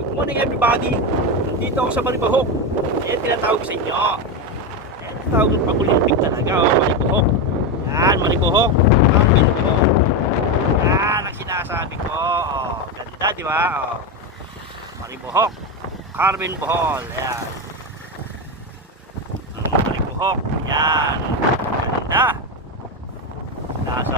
Good morning everybody. Dito ako sa Maribohok. Ayan, tinatawag ko sa inyo. Ayan, tinatawag ng pag-Olympic talaga. Oh, Maribohok. Yan, Maribohok. Ang Maribohok. Yan ang sinasabi ko. Oh, ganda, di ba? Oh. Maribohok. Carmen Bohol. Ayan. Maribohok. Yan. Ganda. Nasa